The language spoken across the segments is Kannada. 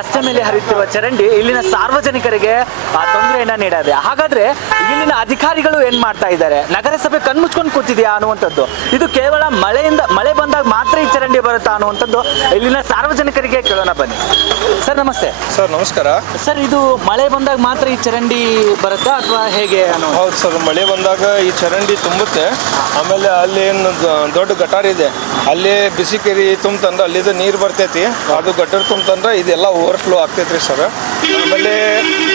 ರಸ್ತೆ ಮೇಲೆ ಹರಿಯುತ್ತಿರುವ ಚರಂಡಿ ಇಲ್ಲಿನ ಸಾರ್ವಜನಿಕರಿಗೆ ತೊಂದರೆಯನ್ನ ನೀಡದೆ. ಹಾಗಾದ್ರೆ ಇಲ್ಲಿನ ಅಧಿಕಾರಿಗಳು ಏನ್ ಮಾಡ್ತಾ ಇದ್ದಾರೆ? ನಗರಸಭೆ ಕಣ್ಮುಚ್ಕೊಂಡು ಕೂತಿದೆಯಾ ಅನ್ನುವಂಥದ್ದು. ಇದು ಕೇವಲ ಮಳೆ ಬಂದಾಗ ಮಾತ್ರ ಈ ಚರಂಡಿ ಬರುತ್ತಾ ಅನ್ನುವಂಥದ್ದು ಇಲ್ಲಿನ ಸಾರ್ವಜನಿಕರಿಗೆ ಕೇಳೋಣ ಬನ್ನಿ. ಸರ್ ನಮಸ್ತೆ. ಸರ್ ನಮಸ್ಕಾರ. ಸರ್ ಇದು ಮಳೆ ಬಂದಾಗ ಮಾತ್ರ ಈ ಚರಂಡಿ ಬರುತ್ತಾ ಅಥವಾ ಹೇಗೆ ಅನ್ನೋ? ಹೌದು ಸರ್, ಮಳೆ ಬಂದಾಗ ಈ ಚರಂಡಿ ತುಂಬುತ್ತೆ. ಆಮೇಲೆ ಅಲ್ಲಿ ಏನು ದೊಡ್ಡ ಗಟಾರ್ ಇದೆ, ಅಲ್ಲಿ ಬಿಸಿ ಕೆರಿ ತುಂಬಂದ್ರೆ ಅಲ್ಲಿದು ನೀರು ಬರ್ತೈತಿ. ಅದು ಗಟರ್ ತುಂಬಂದ್ರೆ ಇದೆಲ್ಲ ಓವರ್ಫ್ಲೋ ಆಗ್ತೈತ್ರಿ ಸರ್. ಆಮೇಲೆ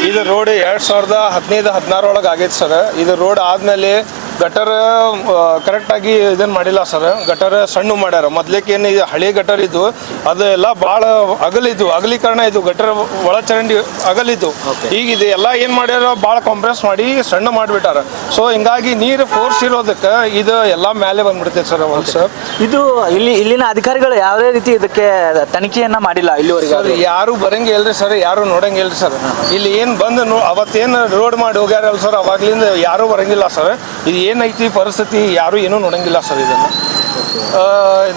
ಇದು ರೋಡ್ 2015-16 ಒಳಗೆ ಆಗೈತೆ ಸರ್. ಇದು ರೋಡ್ ಆದಮೇಲೆ ಗಟರ್ ಕರೆಕ್ಟಾಗಿ ಇದನ್ನು ಮಾಡಿಲ್ಲ ಸರ್. ಗಟರ್ ಸಣ್ಣ ಮಾಡ್ಯಾರ. ಮೊದ್ಲೇಕೇನು ಇದು ಹಳೆ ಗಟರ್ ಇದ್ದು ಅದು ಎಲ್ಲ ಭಾಳ ಅಗಲೀಕರಣ ಇದು. ಗಟರ್ ಒಳ ಚರಂಡಿ ಅಗಲಿದ್ದು. ಈಗ ಇದು ಎಲ್ಲ ಏನು ಮಾಡ್ಯಾರ, ಭಾಳ ಕಾಂಪ್ರೆಸ್ ಮಾಡಿ ಸಣ್ಣ ಮಾಡಿಬಿಟ್ಟಾರ. ಸೊ ಹಿಂಗಾಗಿ ನೀರು ಫೋರ್ಸ್ ಇರೋದಕ್ಕೆ ಇದು ಎಲ್ಲ ಮೇಲೆ ಬಂದ್ಬಿಡ್ತೈತೆ ಸರ್. ಸರ್ ಇದು ಇಲ್ಲಿನ ಅಧಿಕಾರಿಗಳು ಯಾವುದೇ ರೀತಿ ಇದಕ್ಕೆ ತನಿಖೆಯನ್ನ ಮಾಡಿಲ್ಲ ಇಲ್ಲಿವರೆಗೆ? ಯಾರು ಬರಂಗೆ ಇಲ್ರಿ ಸರ್, ಯಾರು ನೋಡಂಗೆ ಇಲ್ರಿ ಸರ್. ಇಲ್ಲಿ ಏನು ಬಂದು ಅವತ್ತೇನು ರೋಡ್ ಮಾಡಿ ಹೋಗ್ಯಾರಲ್ಲ ಸರ್, ಅವಾಗ್ಲಿಂದ ಯಾರೂ ಬರಂಗಿಲ್ಲ ಸರ್. ಇದು ಏನೈತಿ ಪರಿಸ್ಥಿತಿ ಯಾರು ಏನೂ ನೋಡಂಗಿಲ್ಲ ಸರ್. ಇದನ್ನು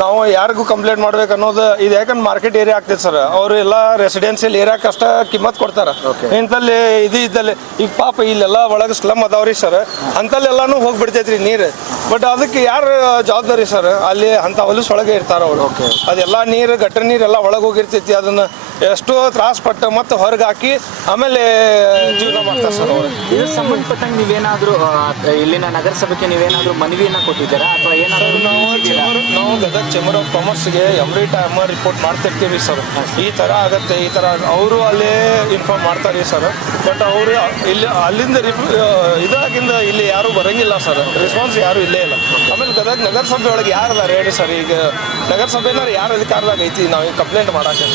ನಾವು ಯಾರಿಗೂ ಕಂಪ್ಲೇಂಟ್ ಮಾಡ್ಬೇಕು ಅನ್ನೋದು ಇದು. ಯಾಕಂದ್ರೆ ಮಾರ್ಕೆಟ್ ಏರಿಯಾ ಆಗ್ತೈತೆ ಸರ್. ಅವರು ಎಲ್ಲ ರೆಸಿಡೆನ್ಸಿಯಲ್ ಏರಿಯಾಕ್ಕೆ ಅಷ್ಟ ಕಿಮ್ಮತ್ ಕೊಡ್ತಾರೆ. ಇಂಥಲ್ಲಿ ಇದು ಇದ್ದಲ್ಲಿ ಈಗ ಪಾಪ ಇಲ್ಲೆಲ್ಲ ಒಳಗೆ ಸ್ಲಮ್ ಅದಾವ್ರಿ ಸರ್, ಅಂಥಲ್ಲೆಲ್ಲಾನು ಹೋಗ್ಬಿಡ್ತೈತ್ರಿ ನೀರು. ಬಟ್ ಅದಕ್ಕೆ ಯಾರು ಜವಾಬ್ದಾರಿ ಸರ್? ಅಲ್ಲಿ ಅಂಥ ಹೊಲಸು ಒಳಗೆ ಇರ್ತಾರ ಅವರು. ಅದೆಲ್ಲ ನೀರು ಗಟ್ಟರ ನೀರೆಲ್ಲ ಒಳಗೆ ಹೋಗಿರ್ತೈತಿ. ಅದನ್ನು ಎಷ್ಟೋ ತ್ರಾಸ ಪಟ್ಟು ಮತ್ತೆ ಹೊರಗೆ ಹಾಕಿ ಆಮೇಲೆ ಜೀವನ ಮಾಡ್ತಾರೆ ಸರ್ ಅವರು. ಇದು ಸಂಬಂಧಪಟ್ಟಂಗೆ ನೀವೇನಾದರೂ ಇಲ್ಲಿನ ನಗರಸಭೆಗೆ ನೀವೇನಾದರೂ ಮನವಿಯನ್ನು ಕೊಟ್ಟಿದ್ದೀರಾ ಅಥವಾ ಏನಾದರೂ? ನಾವು ಗದಗ ಚೇಂಬರ್ ಆಫ್ ಕಾಮರ್ಸ್ಗೆ ಎವ್ರಿ ಟೈಮ್ ರಿಪೋರ್ಟ್ ಮಾಡ್ತಿರ್ತೀವಿ ಸರ್. ಈ ಥರ ಆಗತ್ತೆ, ಈ ಥರ ಅವರು ಅಲ್ಲೇ ಇನ್ಫಾರ್ಮ್ ಮಾಡ್ತಾರೆ ಸರ್. ಬಟ್ ಅವರು ಇಲ್ಲಿ ಅಲ್ಲಿಂದ ಇದಾಗಿಂದ ಇಲ್ಲಿ ಯಾರೂ ಬರೋಂಗಿಲ್ಲ ಸರ್. ರೆಸ್ಪಾನ್ಸ್ ಯಾರೂ ಇಲ್ಲೇ ಇಲ್ಲ. ಆಮೇಲೆ ಗದಗ ನಗರಸಭೆ ಒಳಗೆ ಯಾರು ಅದಾರೆ ಹೇಳಿ ಸರ್? ಈಗ ನಗರಸಭೆನಾರು ಯಾರು ಅಧಿಕಾರದಾಗ ಐತಿ ನಾವು ಈಗ ಕಂಪ್ಲೇಂಟ್ ಮಾಡೋಕ್ಕೆ?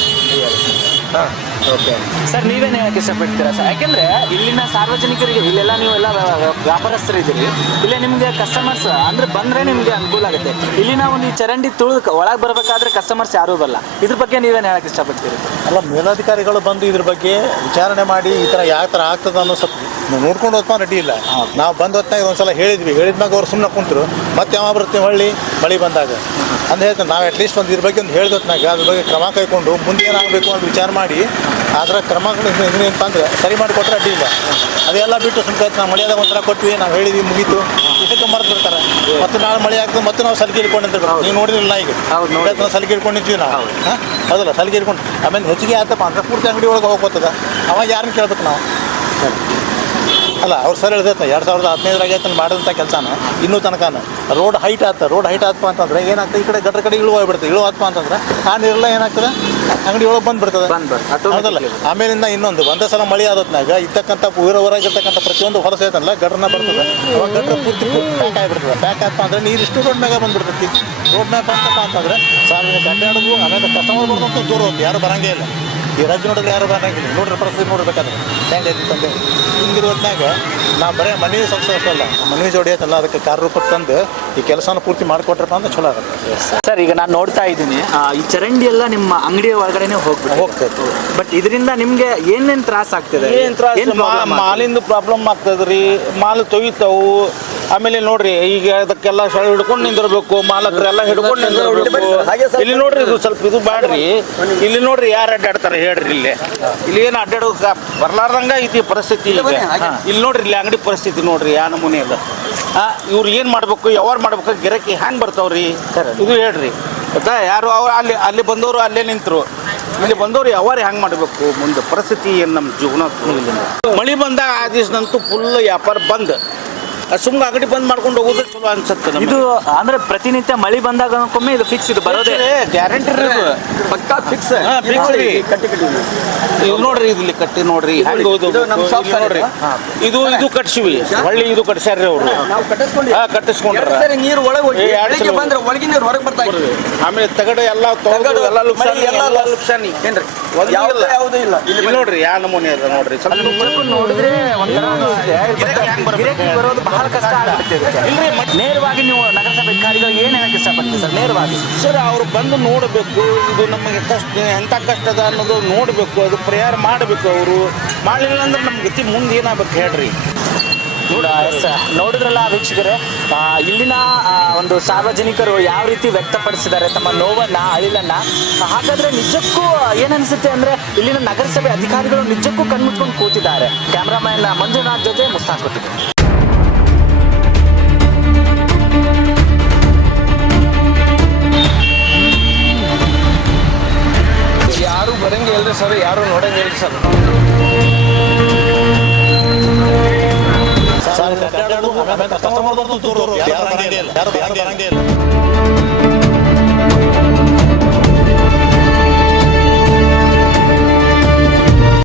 ಹಾಂ, ಓಕೆ ಸರ್, ನೀವೇನು ಹೇಳಕ್ಕೆ ಇಷ್ಟಪಡ್ತೀರಾ ಸರ್? ಯಾಕೆಂದರೆ ಇಲ್ಲಿನ ಸಾರ್ವಜನಿಕರಿಗೆ ಇಲ್ಲೆಲ್ಲ ನೀವೆಲ್ಲ ವ್ಯಾಪಾರಸ್ಥರಿದ್ದೀರಿ, ಇಲ್ಲೇ ನಿಮಗೆ ಕಸ್ಟಮರ್ಸ್ ಅಂದರೆ ಬಂದರೆ ನಿಮಗೆ ಅನುಕೂಲ ಆಗುತ್ತೆ. ಇಲ್ಲಿನ ಒಂದು ಈ ಚರಂಡಿ ತುಳಿದು ಒಳಗೆ ಬರಬೇಕಾದ್ರೆ ಕಸ್ಟಮರ್ಸ್ ಯಾರೂ ಬರಲ್ಲ. ಇದ್ರ ಬಗ್ಗೆ ನೀವೇನು ಹೇಳಕ್ಕೆ ಇಷ್ಟಪಡ್ತೀರಿ? ಅಲ್ಲ, ಮೇಲಧಿಕಾರಿಗಳು ಬಂದು ಇದ್ರ ಬಗ್ಗೆ ವಿಚಾರಣೆ ಮಾಡಿ ಈ ಥರ ಯಾವ ಥರ ಆಗ್ತದೆ ಅನ್ನೋ ಸ್ವಲ್ಪ ನೋಡ್ಕೊಂಡು ಹೋದ್ಮ ರೆಡಿ ಇಲ್ಲ. ನಾವು ಬಂದು ಹೊತ್ತಾಗ ಒಂದು ಸಲ ಹೇಳಿದ್ಮ್ಯಾಗ ಅವ್ರು ಸುಮ್ಮನೆ ಕುಂತರು. ಮತ್ತೆ ಯಾವ ಬರ್ತೀವಿ ಹೊಳ್ಳಿ ಮಳೆ ಬಂದಾಗ ಅಂತ ಹೇಳ್ತಾರೆ. ನಾವು ಅಟ್ಲೀಸ್ಟ್ ಒಂದು ಇದ್ರ ಬಗ್ಗೆ ಒಂದು ಹೇಳಿದ ಹೊತ್ನಾಗ ಅದ್ರ ಬಗ್ಗೆ ಕ್ರಮ ಕೈಕೊಂಡು ಮುಂದೆ ಏನಾಗಬೇಕು ಅಂತ ವಿಚಾರ ಮಾಡಿ ಅದರ ಕ್ರಮಗಳು ಏನಪ್ಪ ಅಂದ್ರೆ ಸರಿ ಮಾಡಿಕೊಟ್ರೆ ಅಡ್ಡಿ ಇಲ್ಲ. ಅದೆಲ್ಲ ಬಿಟ್ಟು ಸುಮ್ಮನೆ ನಾವು ಮಳೆಯಾದಾಗ ಒಂಥರ ಕೊಟ್ವಿ, ನಾವು ಹೇಳಿದ್ವಿ, ಮುಗೀತು, ಇದಕ್ಕೆ ಮರೆತು ಬಿಡ್ತಾರೆ. ಮತ್ತು ನಾಳೆ ಮಳೆ ಆಗ್ತದೆ, ಮತ್ತೆ ನಾವು ಸಲಿಗೆ ಇಟ್ಕೊಂಡು ನಿಂತಿರ್ಬೇಕು. ನೀವು ನೋಡಿದ್ರಲ್ಲ, ಈಗ ನಾವು ಸಲಿಗೆ ಇಟ್ಕೊಂಡು ನಿಂತೀವಿ ನಾವು. ಹಾಂ, ಹೌದಲ್ಲ, ಸಲಿಗೆ ಇಟ್ಕೊಂಡು ಆಮೇಲೆ ಹೆಚ್ಚಿಗೆ ಆಯ್ತಪ್ಪ ಅಂದ್ರೆ ಪೂರ್ತಿ ಅಂಗಡಿ ಒಳಗೆ ಹೋಗ್ಬೋತದ. ಅವಾಗ ಯಾರನ್ನ ಕೇಳ್ಬೇಕು ನಾವು? ಅಲ್ಲ, ಅವ್ರು ಸರ್ ಹೇಳ್ದೈತೆ 2015 ಆಯ್ತು ಮಾಡಿದಂಥ ಕೆಲಸನ ಇನ್ನೂ ತನಕನ ರೋಡ್ ಹೈಟ್ ಆತಪ್ಪ ಅಂತಂದ್ರೆ ಏನಾಗ್ತದೆ, ಈ ಕಡೆ ಗಟ್ರ ಕಡೆ ಹೋಗ್ಬಿಡ್ತದೆ. ಆತ್ಮ ಅಂತಂದ್ರೆ ಆ ನೀರೆಲ್ಲ ಏನಾಗ್ತದೆ, ಅಂಗಡಿ ಒಳಗೆ ಬಂದುಬಿಡ್ತದೆ. ಹೌದಲ್ಲ. ಆಮೇಲಿಂದ ಇನ್ನೊಂದು ಒಂದೇ ಸಲ ಮಳೆ ಆದತ್ನಾಗ ಇರ್ತಕ್ಕಂಥ ಹೊರಗಿರ್ತಕ್ಕಂಥ ಪ್ರತಿಯೊಂದು ಹೊಲಸು ಐತಲ್ಲ ಗಟ್ರನ್ನ ಬರ್ತದೆ. ಅವಾಗ ಗಟ್ರ ಪೂರ್ತಿ ಪ್ಯಾಕ್ ಆಗಿಬಿಡ್ತದೆ. ಪ್ಯಾಕ್ ಆಯ್ತು ಅಂದರೆ ನೀರು ಇಷ್ಟು ರೋಡ್ ಮ್ಯಾಗ ಬಂದುಬಿಡ್ತೈತಿ. ರೋಡ್ ಮ್ಯಾಗ ಬಂತಪ್ಪ ಅಂತಂದ್ರೆ ಸಾರ್ವಜನಿಕ ಅಡ್ಡಾಡೋದು, ಆಮೇಲೆ ಕಸ್ಟಮರ್ ಬರೋದಂತೂ ದೂರ ಹೋಗ್ತು, ಯಾರು ಬರೋಂಗೇ ಇಲ್ಲ. ಈ ರಾಜ್ಯ ನೋಡಿದ್ರೆ ಯಾರು ಬರೋಂಗಿಲ್ಲ. ನೋಡ್ರಿ ಪರಿಸ್ಥಿತಿ ನೋಡ್ಬೇಕಾದ್ರೆ ಹೆಂಗೈತಿ ತಂದೆ. ಹಿಂಗಿರೋದ್ನಾಗ ನಾವು ಬರೀ ಮನವಿ ಸಲ್ಲಿಸೋಷ್ಟಲ್ಲ, ಮನವಿ ಜೋಡಿ ಐತಲ್ಲ ಅದಕ್ಕೆ ಕಾರ್ಯರೂಪಕ್ಕೆ ತಂದು ಈ ಕೆಲಸನ ಪೂರ್ತಿ ಮಾಡಿಕೊಟ್ರಪ್ಪ ಅಂದ್ರೆ ಚಲೋ ಆಗುತ್ತೆ ಸರ್. ಈಗ ನಾನು ನೋಡ್ತಾ ಇದ್ದೀನಿ ಈ ಚರಂಡಿ ಎಲ್ಲ ನಿಮ್ಮ ಅಂಗಡಿ ಒಳಗಡೆನೆ ಹೋಗ್ತೈತೆ. ಬಟ್ ಇದರಿಂದ ನಿಮಗೆ ಏನೇನು ತ್ರಾಸ ಆಗ್ತದೆ? ಏನು ತ್ರಾಸ? ಮಾಲಿಂದು ಪ್ರಾಬ್ಲಮ್ ಆಗ್ತದೆ ರೀ. ಮಾಲ್ ತೊಯ್ತಾವು. ಆಮೇಲೆ ನೋಡ್ರಿ ಈಗ ಅದಕ್ಕೆಲ್ಲ ಹಿಡ್ಕೊಂಡು ನಿಂದಿರ್ಬೇಕು, ಮಾಲಕರೆಲ್ಲ ಹಿಡ್ಕೊಂಡು ನಿಂದಿರ್ಬೇಕು. ಇಲ್ಲಿ ನೋಡ್ರಿ, ಇದು ಸ್ವಲ್ಪ ಇದು ಬ್ಯಾಡ್ರಿ. ಇಲ್ಲಿ ನೋಡ್ರಿ ಯಾರು ಅಡ್ಡಾಡ್ತಾರೆ ಹೇಳ್ರಿ? ಇಲ್ಲಿ ಏನು ಅಡ್ಡಾಡೋಕೆ ಬರ್ಲಾರ್ದಂಗ ಐತಿ ಪರಿಸ್ಥಿತಿ. ಇಲ್ಲಿ ನೋಡ್ರಿ, ಇಲ್ಲಿ ಅಂಗಡಿ ಪರಿಸ್ಥಿತಿ ನೋಡ್ರಿ ಯಾವ ನಮೂನೆ ಅದ. ಇವ್ರು ಏನು ಮಾಡ್ಬೇಕು, ಯಾವಾಗ ಮಾಡ್ಬೇಕು, ಗಿರಾಕಿ ಹ್ಯಾಂಗೆ ಬರ್ತಾವ್ರಿ ಇದು ಹೇಳ್ರಿ. ಗೊತ್ತಾ? ಯಾರು ಅವ್ರು ಅಲ್ಲಿ ಬಂದವರು ಅಲ್ಲೇ ನಿಂತರು. ಇಲ್ಲಿ ಬಂದವರು ಯಾವಾರು ಹೆಂಗೆ ಮಾಡಬೇಕು ಮುಂದೆ ಪರಿಸ್ಥಿತಿ ಏನು ನಮ್ಮ ಜೀವನ? ಮಳೆ ಬಂದಾಗ ಆ ದಿವ್ಸದಂತೂ ಫುಲ್ ವ್ಯಾಪಾರ ಬಂದ್. ಸುಮ್ಮನೆ ಅಂಗಡಿ ಬಂದ್ ಮಾಡ್ಕೊಂಡು ಹೋಗೋದು ಚಲೋ ಅನ್ಸುತ್ತೆ. ಇದು ಅಂದ್ರೆ ಪ್ರತಿನಿತ್ಯ ಮಳೆ ಬಂದಾಗ ಒಮ್ಮೆ ಇದು ಫಿಕ್ಸ್, ಇದು ಬರೋದೇ ಗ್ಯಾರಂಟಿ ಪಕ್ಕಾ ಫಿಕ್ಸ್. ಇದು ನೋಡ್ರಿ, ಇಲ್ಲಿ ಕಟ್ಟಿ ನೋಡ್ರಿ ನೋಡ್ರಿ. ಇದು ಕಟ್ಸಿವಿ, ಹೊಳ್ಳಿ ಇದು ಕಟ್ಸ್ಯಾರ್ರಿ ಅವರು. ಕಟ್ಟಿಸ್ಕೊಂಡ್ರೆ ನೀರು ಒಳಗೆ ಬಂದ್ರೆ ಒಳಗಿನ ನೀರು ಹೊರಗೆ ಬರ್ತಾ ಇದ್ವಿ. ಆಮೇಲೆ ತಗಡೆ ಎಲ್ಲ ಎಲ್ಲ ಲುಕ್ಸಾನಿ ಏನ್ರಿ? ಯಾವುದೂ ಇಲ್ಲ. ಇಲ್ಲಿ ನೋಡ್ರಿ ಯಾವ ನಮೂನೆ ಅದ ನೋಡ್ರಿ. ಸ್ವಲ್ಪ ನೋಡಿದ್ರೆ ಬರೋದು ಬಹಳ ಕಷ್ಟ ಆಗುತ್ತೆ ಇದಕ್ಕೆ. ಇಲ್ರಿ ನೇರವಾಗಿ ನೀವು ನಗರಸಭೆ ಅಧಿಕಾರಿಗಳು ಏನ್ ಹೇಳಕ್ ಇಷ್ಟಪಡ್ತೀವಿ ಸರ್ ನೇರವಾಗಿ? ಸರ್ ಅವ್ರು ಬಂದು ನೋಡಬೇಕು, ಇದು ನಮಗೆ ಕಷ್ಟ ಎಂಥ ಕಷ್ಟದ ಅನ್ನೋದು ನೋಡಬೇಕು, ಅದು ಪರಿಹಾರ ಮಾಡಬೇಕು. ಅವರು ಮಾಡಲಿಲ್ಲ ಅಂದ್ರೆ ನಮ್ಮ ಗತಿ ಮುಂದೆ ಏನಾಗಬೇಕು ಹೇಳ್ರಿ. ನೋಡಿದ್ರಲ್ಲ ವೀಕ್ಷಕರೇ, ಇಲ್ಲಿನ ಒಂದು ಸಾರ್ವಜನಿಕರು ಯಾವ ರೀತಿ ವ್ಯಕ್ತಪಡಿಸಿದ್ದಾರೆ ತಮ್ಮ ನೋವನ್ನ ಅಳಿಲನ್ನ. ಹಾಗಾದ್ರೆ ನಿಜಕ್ಕೂ ಏನನ್ಸುತ್ತೆ ಅಂದ್ರೆ ಇಲ್ಲಿನ ನಗರಸಭೆ ಅಧಿಕಾರಿಗಳು ನಿಜಕ್ಕೂ ಕಣ್ಮುಚ್ಕೊಂಡು ಕೂತಿದ್ದಾರೆ. ಕ್ಯಾಮ್ರಾಮನ್ ಮಂಜುನಾಥ್ ಜೊತೆ ಮುಸ್ತಾಕ್ ಕೊಟ್ಟಿದ್ದಾರೆ. ಯಾರು ಬರಂಗೆ ಹೇಳ್ರಿ ಸರ್, ಯಾರು ನೋಡಂಗೆ ಹೇಳ್ರಿ ಸರ್. ಕಸ್ಟಮರ್